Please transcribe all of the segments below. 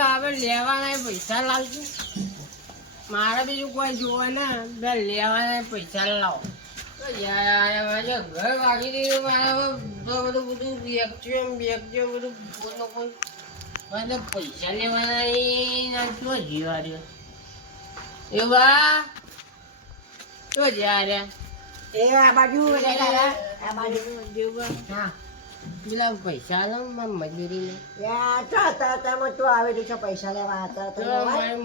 આપણે લેવાના પૈસા લાવજો. મારે બીજું કોઈ જોવે ને બે લેવાના પૈસા લાવો. ઘર વાગી દીધું મારે બધું બેગચ્યું બધું મને પૈસા લેવાના શું જીવા રહ્યો એવા શું જ્યાં આ બાજુ હા પેલા પૈસા લો મજૂરી તું આવે છે પૈસા લેવા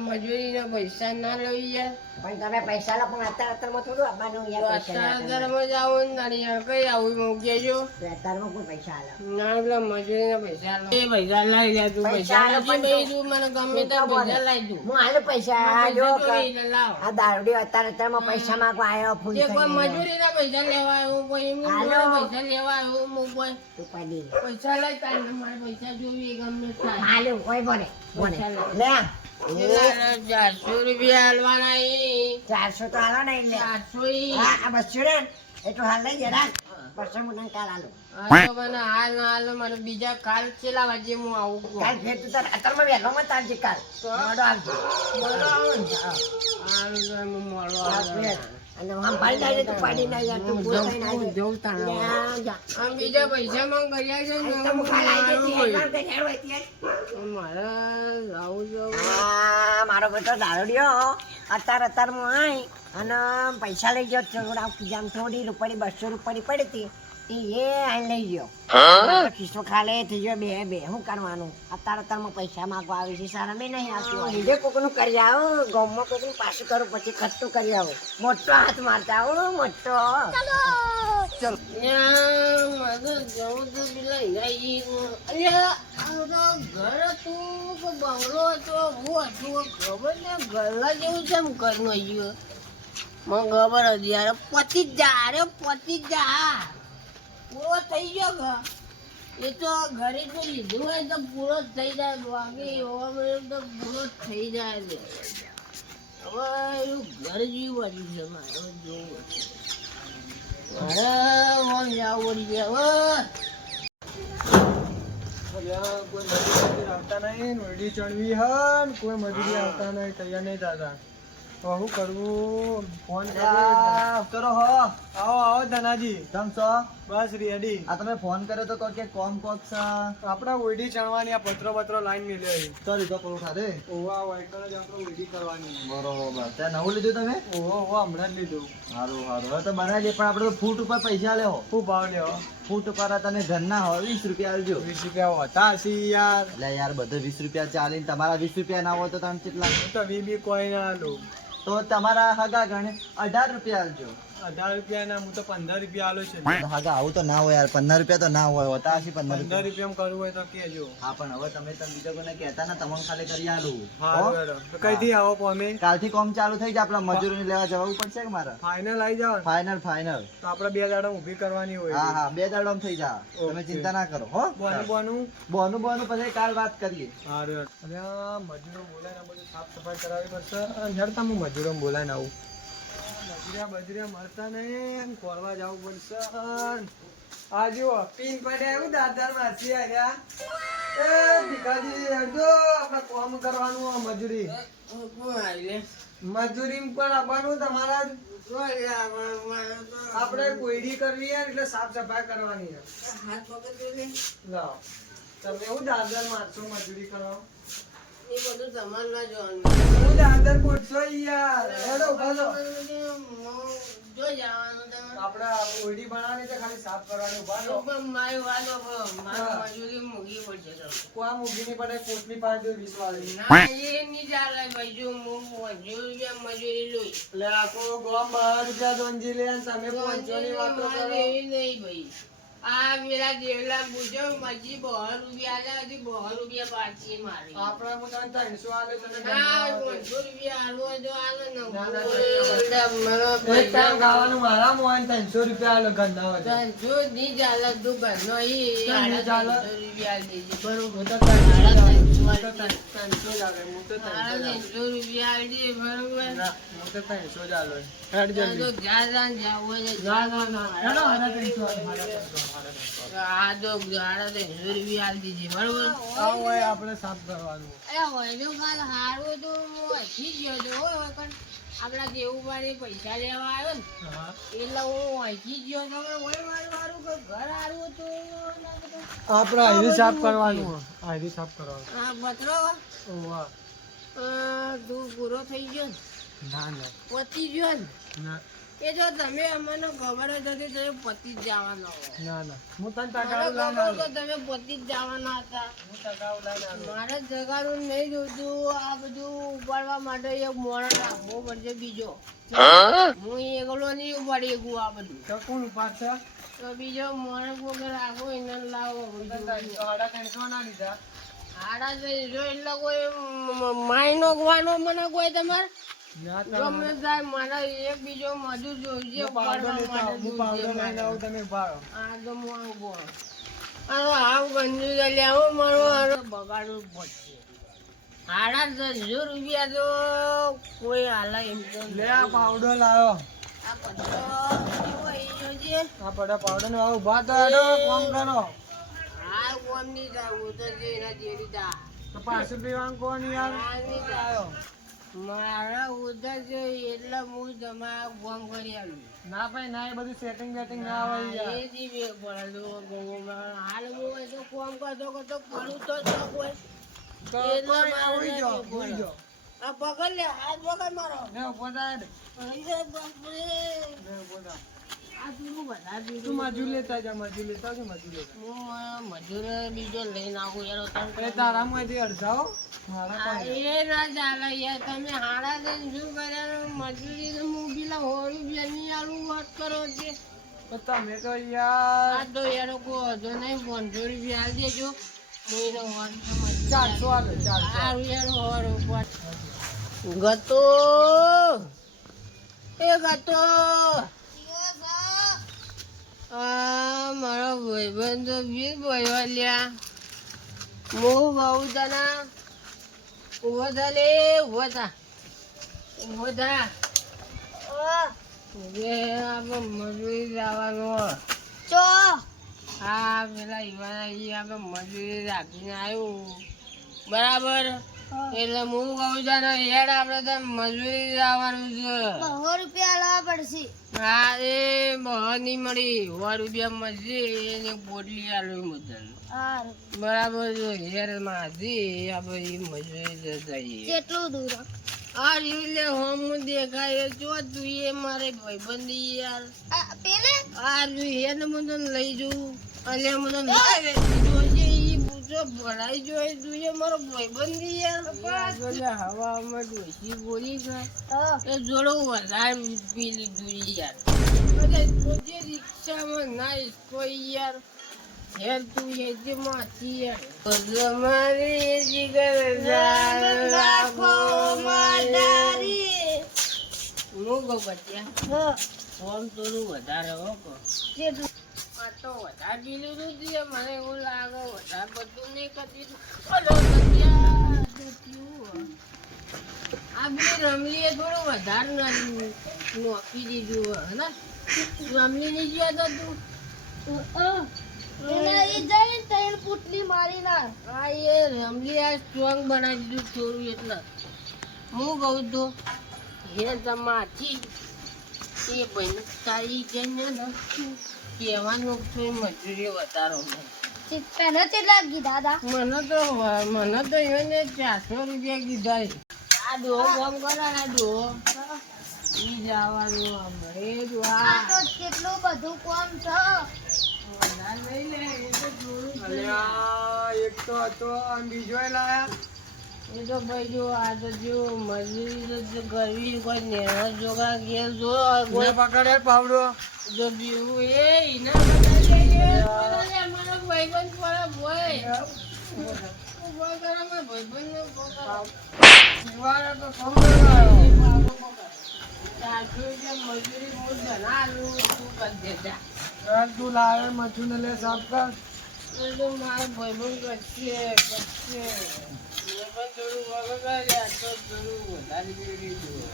મજૂરી પૈસા ના લઈ યાર પણ તમે પૈસા લો પણ અત્યારમાં થોડું આવવાનું અત્યારમાં જાવું કઈ આવું કેજો અત્યારમાં કોઈ પૈસા આલો ના પેલા મજૂરી ના પૈસા લો એ પૈસા લઈ લે તું પૈસા તું મને ગમે તે પૈસા લઈ દઉં હું હાલ પૈસા જો લાવ આ દારૂડી અત્યારમાં પૈસા માંગવા આવ્યો ફૂલ કોઈ મજૂરી ના પૈસા લેવા આવ્યો કોઈ પૈસા લેવા આવ્યો કોઈ પૈસા લઈ તારે મારે પૈસા જોવી ગમે થાય હાલો કોઈ બોલે લે 400 રૂપિયા હાલવાના 400 તો હાલો ને એટલે 400 આ બસ્યો ને એટલું હાલ લઈ જરા પછી હું તને કાલ હાલો હાલ ના હાલ મારે બીજા કાલ ચેલા વાગે હું આવું કાલ ફેર તું તાર અત્યારમાં વહેલો મત આવજે કાલ મોડો આવજે મોડો અને આમ ભાઈ જાય તો પાડી ના યાર તું બોલતા ના જવું તાણા આમ બીજા પૈસા માં કર્યા છે ને મારે આવું જવું મારો બેટો દારૂડિયો અત્યારમાં આય અને પૈસા લઈ ગયો થોડી રૂપિયા 200 રૂપિયા પડી હતી એ આ લઈ ગયો ખિસ્સો ખાલે થઈ ગયો બે શું કરવાનું અત્યારમાં પૈસા માંગવા આવી છે સારા મેં નહીં આવતું બીજે કોકનું કરી આવો ગામમાં કોકનું પાછું કરું પછી ખર્ચું કરી આવો મોટો હાથ મારતા આવો મોટો ચલ જવું તો પેલા ઘર હતું કે બંગલો હતો હું હતું ખબર ને ઘરલા જેવું છે એમ ઘરનું આવ્યું મને ખબર હતી યાર પતી જ જા પૂરો થઈ ગયો ઘર એ તો ઘરે જો લીધું હોય તો પૂરો જ થઈ જાય વાગે એવા તો પૂરો જ થઈ જાય હવે એવું ઘર જેવું વાગ્યું છે મારે જોવું મારે જવું પડી ગયા કોઈ મજૂરી આવતા નહીં વેડી ચણવી હન કોઈ મજૂરી આવતા નહીં તૈયાર નહીં દાદા શું કરવું ફોન કરો હો આવો ધનાજી તમ છો બસ રેડી આ તમે ફોન કર્યો તો કે કોમ કોક છે આપડા ઓઈડી ચણવાની આ પત્ર લાઈન મેલ્યો તો લીધો પડું ખાધે ઓવા વાઈકલ જ આપણે ઓઈડી કરવાની બરોબર ત્યાં નવું લીધું તમે ઓવા હમણાં જ લીધું સારું હવે તો બનાવી લે પણ આપણે તો ફૂટ ઉપર પૈસા લેવો શું ભાવ લેવો ફૂટ ઉપર તમે ઘરના હોય 20 રૂપિયા આલજો 20 રૂપિયા હતા સી યાર એટલે યાર બધે 20 રૂપિયા ચાલીને તમારા 20 રૂપિયા ના હોય તો તમે કેટલા તો વી કોઈ ના આલું તો તમારા હગા ગણે 18 રૂપિયા આલજો 18 રૂપિયા ના હું તો 15 રૂપિયા આલો છે હગા આવું તો ના હોય યાર 15 રૂપિયા તો ના હોય હોતા હશે 15 રૂપિયા કરવું હોય તો કેજો હા પણ હવે તમે બીજા કોઈને કહેતા ને તમને ખાલી કરી આલું કઈથી આવો તમે કાલથી કોમ ચાલુ થઈ જાય આપણા મજૂરોને લેવા જવું પડશે કે મારે ફાઇનલ આવી જાવ ફાઇનલ તો આપણે 2 દાડા ઊભી કરવાની હોય હા 2 દાડામાં થઈ જા તમે ચિંતા ના કરો હો બોનું પછી કાલ વાત કરીએ સારું અરે મજૂરો બોલાય બધું સાફ સફાઈ કરાવવી પડશે યાર તમે મજૂરો બોલાય આવું મજૂરિયા મળતા નહીં કોરવા જવું પડશે આ જુઓ પીન પડ્યા એવું દાદાર માસી આવ્યા એ ભીખાજી હરજો આપણે કોમ કરવાનું મજૂરી પણ આપવાનું તમારા આપણે કોયડી કરવી એટલે સાફ સફાઈ કરવાની લાવ તમે એવું દાદર મારશો મજૂરી કરો એ બધું તમારે ના જોવાનું હું દાદર પૂછશો યાર હેડો ઉભા જો જવાનું તમે આપડા ઓયડી બનાવવાની છે ખાલી સાફ કરવાની ઉભા રહો પણ મારી વાત મારી મજૂરી મૂકી પડશે કોમ ઊભી નહીં પડે કોટલી પાડી 20 વાળી ના એ નહીં ચાલે ભાઈ જો હું મજૂરી લઈ એટલે આખો ગોમ 12 રૂપિયા દોંજી લે અને તમે 500 ની વાતો કરો એવી નહીં ભાઈ આ મેરા દેવલા પૂછો મજી 12 રૂપિયા આલે હજી 12 રૂપિયા પાછી મારી આપણા મુદાન 300 આલે તને ના 500 રૂપિયા આલો જો આલો ને એક ટાઈમ ખાવાનું મારા મોહન 300 રૂપિયા આલે ગંદા હોય જો ની ચાલે દુકાન નો ઈ 300 રૂપિયા દેજે બરોબર તો 300 આલે ચાલે હું તો તારા 300 રૂપિયા આવી દે બરોબર ના હું તો 300 જ આલો હેડ તો જલ્દી જ્યાં જાવું હોય તો ના ના ના હેડો હારા 300 આ તો ગાડા 300 રૂપિયા આલી દીધી બરોબર આવો હોય આપણે સાફ કરવાનું એ હોય તો કાલ હારું તો અહીંથી જ ગયો તો હોય પણ આપણા દેવુભાઈ પૈસા લેવા આવ્યો ને હા એટલે હું અહીંથી જ ગયો તો હોય મારું કે ઘર હારું હતું આપણે આયરી સાફ કરવાનું આયરી સાફ કરવાનું હા બતરો ઓવા તું પૂરો થઈ ગયો ને ના ના પતી ગયો ને ના એ જો તમે અમને ખબર જ હતી તમે પતી જ જવાના હો ના ના હું તને મને ટકાઉ ખબર લાવીને કે તમે પતી જ જવાના હતા હું ટકાઉ લાવીને મારે જગાડું નહીં જોતું આ બધું ઉપાડવા માટે એક મોણ રાખવો પડશે બીજો હું એકલો નહીં ઉપાડી શકું આ બધું તો કોણ ઉપાડશે તો બીજો મોણ કોકે રાખો એને લાવો બીજું. 350 ના લીધા હાડા જો એટલે કોઈ માઈ નોખવાનો મને કોઈ તમારે ના ગમે થાય મને એક બીજો મજૂર જોઈશે પાવડર ઉપાડવા લેતા હું માટે પાવડર જોઈશે લઈને આવું તમે ભાડો આ તો હું આવું બોલો હાવ ગંજુ લેવો મારો હારો બગાડવું પડશે હાડા 300 રૂપિયા તો કોઈ હાલા એમ તો લે આ પાવડર લાવો આ પત્ર કેવો ઈયો છે આ બધા પાવડર નો ઉભા તો હેડો કામ કરો આ કોમ નહીં થાય હું તો જે એના જેવી થા તો પાછું પીવાનું કોણ યાર આ નહીં થાય મારા ઉધર છે એટલે હું તમારા કોમ કરી આવ્યું ના ભાઈ ના એ બધું સેટિંગ વેટિંગ ના આવે યાર એ જીવે પડે હાલ હું હોય તો કોમ કરતો પડું તો શોખ હોય તો એટલે કોઈ મારે ઉઈ નથી જાઓ, બોલો. ઉઈ જાઓ. આ પકડ લે હાથ પકડ મારો લે ઉભો થા હેડ. અરે બાપરે લે ઉભો થા. આ તું બધા તું બીજું મજૂર લેતા જા મજૂર લેતા જા મજૂર લેતા હું મજૂર બીજો લઈને આવું યાર એ તારામાંથી અડધાઓ મારા આ પાસે એ ના ચાલે યાર તમે હાડા દઈને શું કર્યા મજૂરી હું પેલા હોળી બેની આલું વાત કરો છે તો તમે તો યાર આ તો યાર કોઈ હતો નહીં 500 રૂપિયા આલી દેજો હું એનો વાત 400 આલે 400 સારું યાર હોર ગતો એ ગતો આ મારો ભાઈબંધ તો બી ભાઈઓ લ્યા હું બહુ તને ઉભો થા લે ઉભો થા ઉભો થા હવે આપણે મજૂરી જવાનું ચો હા પેલા ઈવાના આપણે મજૂરી રાખીને આવ્યું બરાબર એટલે હું કહું છું ને યાર આપણે તો મજૂરી જવાનું છે 100 રૂપિયા લાવવા પડશે હા એ બહાર નહીં મળી 100 રૂપિયા મળશે એને પોટલી આલું મુદ્દલ હારું બરાબર જો હેર માંથી આપણે મજૂરી જઈએ કેટલું દૂર આ એટલે હોમ દેખાય જો તું એ મારે ભાઈબંધી યાર પેલે આ હેર ને મને લઈ જઉં અને મને જોજે ઈ પૂછો ભરાઈ જોઈ તું એ મારો ભાઈબંધી યાર હવામાં ડોસી બોલી છે એ જોડો વધારે પી લીધું યાર અરે જોજે રિક્ષામાં ના કોઈ યાર યાર તું એ જે માથી યાર તમારી જીગર રાખો મારી હું કહું બચ્યા ફોર્મ થોડું વધારે હો કહો આ તો વધારે પી લીધું છે મને એવું લાગે વધારે બધું નહીં કરતી આ બધી રમલીએ થોડું વધારે નોખી દીધું હોય હે ને રમલી નહીં ગયા તો તું પુટલી મારી ના આ એ રમલી આ સ્ટ્રોંગ બનાવી દીધું થોડું એટલે હું કહું તો હે તમાથી એ ભાઈ તારી જઈને ને કહેવાનું થોડી મજૂરી વધારો પહેલા કેટલા કીધા હતા મને તો એને 400 રૂપિયા કીધા આ ડો કામ કરે આ ડો ઈ જવાનું હમણે જો આ તો કેટલું બધું કામ છે લઈ લે એ તો થોડું છે. અલ્યા એક તો હતો અને બીજો ય લાયા એ તો ભાઈ જો આ તો જો મજૂરી તો કરવી કોઈ નેહા જોગા ઘેર જો કોઈ પકડે પાવડો જો બીવું એ ઈના બધા મારો ભાઈબંધ પડે ભોય ઉભો કરે મારા ભાઈબંધને પકડ પીવાના તો સમજાયો 400 રૂપિયા મજૂરી હું બનાવું તું કરી દેતા ચાલ તું લાવે મથું ને લે સાફ કર એ તો મારો ભાઈબંધ કરશે મેં પણ થોડું વગર યાર તો જરૂર વધારે જેવી જોવે.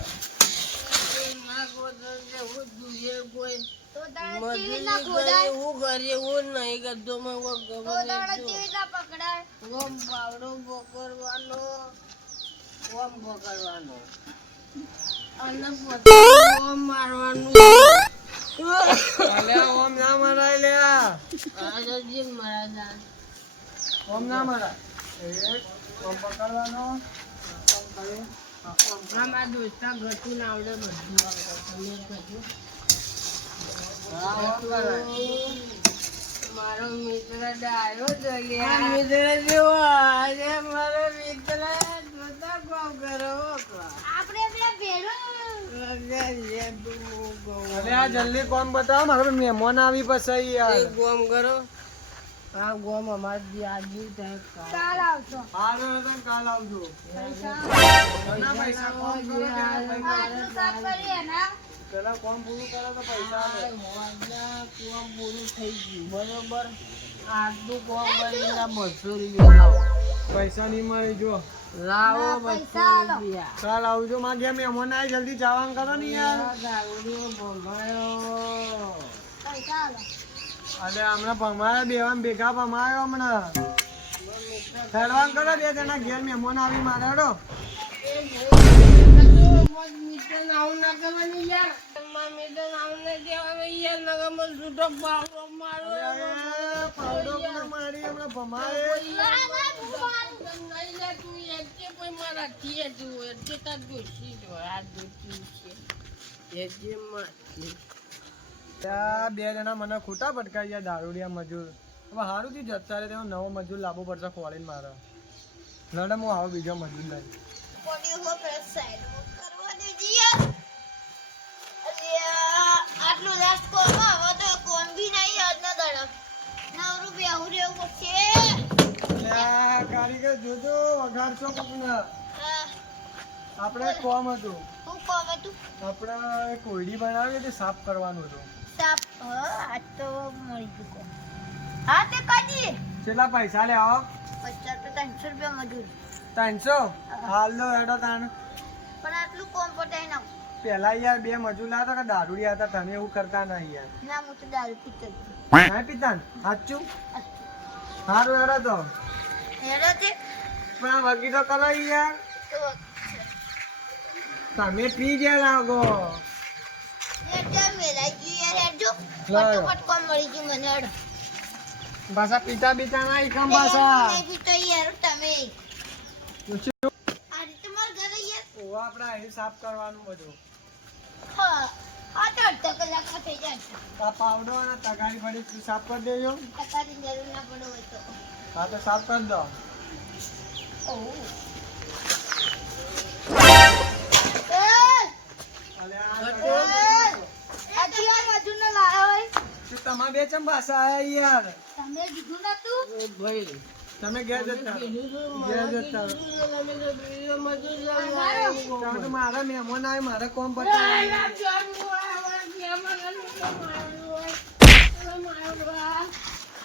ના ગોતર કે હું દુનિયા કોઈ તો દાડા ચીવી મજૂરી ના કરે, ખોદાય હું કરે એવું નહીં કરતો. મેં કોઈ તો ખબર દાડા નહીં. ચીવી ના પકડાય ઓમ પાવડો પકડવાનો, ઓમ પકડવાનો અને પછી ઓમ મારવાનું. અલ્યા ઓમ ના મરાય લ્યા. આજે જે મારા દાન ઓમ ના મરાય. એક ઓમ પકડવાનો. ઓમ કરી. મારા દોસ્તા ઘટું ના આવડે બધું આવડે. તમે ઘટું હા, ઓમ કરાય. મારો મિત્ર ડાયો છે લ્યા. મિત્ર જેવો આજે મારો મિત્ર જોતા કામ કરો. આપણે બે ભેળો અલ્યા જલ્દી કોમ બતાવો, મારે મહેમાન આવી પછી યાર. એક ગોમ કરો. આ ગોમ અમારે આજે થાય કાલ આવશો હારું તો કાલ આવજો. પૈસા ઘણા પૈસા કોમ કરો ત્યારે પૈસા. આટલું સાફ કરીએ ને પેલા કોમ પૂરું કરો તો પૈસા આપે. કોમ પૂરું થઈ ગયું બરોબર. આટલું કોમ કરીને 200 રૂપિયા લાવો. પૈસા નહીં મળી જો. લાવો ના, 200 પૈસા આલો. રૂપિયા. કાલ આવજો, માં ઘેર મહેમાન આવી, જલ્દી જવાનું કરો ને યાર. દારૂડિયો ભમાયો. પૈસા આલો અરે હમણાં ભમાયા બેવાન ભેગા ભમાયો હમણાં. હેડવાન કરો, બે જણા ઘેર મહેમાન આવી મારે હેડો. મિત્ર આવું ના કરવાની યાર. મિત્ર આવું ના કહેવાનું યાર. નકર મને છૂટો પાવડો મારો. અરે, પાવડો પણ મારી હમણાં ભમાય. નહીં લે તું એટલે કોઈ મારાથી એ તું એટલે તાર દોષી જ હોય. આ દોષી છે એટલે મારથી. ત્યાં બે જણા મને ખોટા પટકાઈ ગયા દારૂડિયા મજૂર. હવે સારું થી જતા રહે, તેનો નવો મજૂર લાવવો પડશે ખોળીને મારે. લડે હું આવો બીજો મજૂર લઈ. પોડી હો પર સાઈડ કરવા દેજીએ અલ્યા આટલું લાસ્ટ કોમ હવે તો કોમ બી નહીં આજના દાડા નવરું બેહું રહેવું પડશે અલ્યા, કારીગર જોજો વગાડશો કોકને. આપણે કોમ હતું. હું કોમ હતું આપણે કોયડી બનાવી હતી, સાફ કરવાનું હતું. સાપ આજ તો મળી ગયું કોમ હા તે કાઢી કેટલા પૈસા લે આવો? 50 તો 300 રૂપિયા મજૂર 300. હાલ લો હેડો તાણ. પણ આટલું કોમ પટાઈ નાખ પેલા યાર બે મજૂર લાવતા કે દારૂડિયા હતા, તમે એવું કરતા નહીં યાર. ના હું તો દારૂ પીતો જ ના પીતા ને? સાચું? સારું હેડો તો. હેડો તે પણ આ વગી તો કરો યાર. તો તમે પી ગયા લાગો. હેડો મેલાઈ ગયું યાર હેડજો લાયો. ફટોફટ કોમ મળી ગયું મને હેડો પાછા પીતા બીતા ના એકમ પાછા. નહીં પીતો યાર તમે પૂછ્યું? આ રીતે માર ઘરે યાર ઓ આપણે અહીં સાફ કરવાનું બધું. હા આ તો અડધા કલાકમાં થઈ જાય આ પાવડો અને તગારી ફરી સાફ કરી દેજો. ટકાની જરૂર ના પડે હોય તો હા તો સાફ કરી દો. અલ્યા, આજી આ મજૂરને લાયા હોય તો તમારે બે ચમ પાછા આયા યાર. તમે કીધું નતું ઓ ભાઈ તમે ઘેર જતા રહો. ઘેર જતા રહો. કારણ કે મારા મહેમાન આવે, મારે કોમ પતાવી.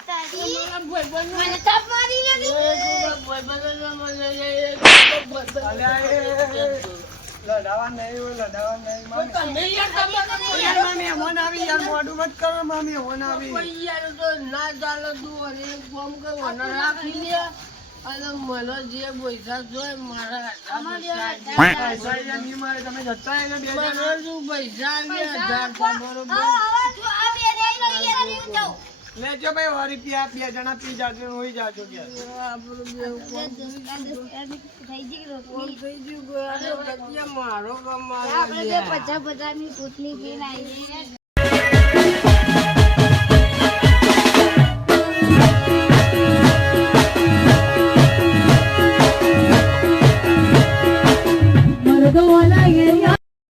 તારી મને તાપ મારી નથી અલ્યા, લડાવા નહીં હોય, લડાવા નહીં. યાર, મારા મહેમાન આવી યાર, મોઢું મત કરો, મારા મહેમાન આવી. જે પૈસા જોય મારા પૈસા યાર નહીં મળે, તમે જતા રહો બે જણા. પૈસા 1000 બરોબર આ બે નહીં લઈ યાર હું જાઉં લેજો ભાઈ વારી પી, બે જણા પી જાજો ને હોઈ જાજો કે. આપણું બે થઈ ગઈ કોણ થઈ ગયું મારો કમાલ આપણે 50 ની પોટલી પીને આવી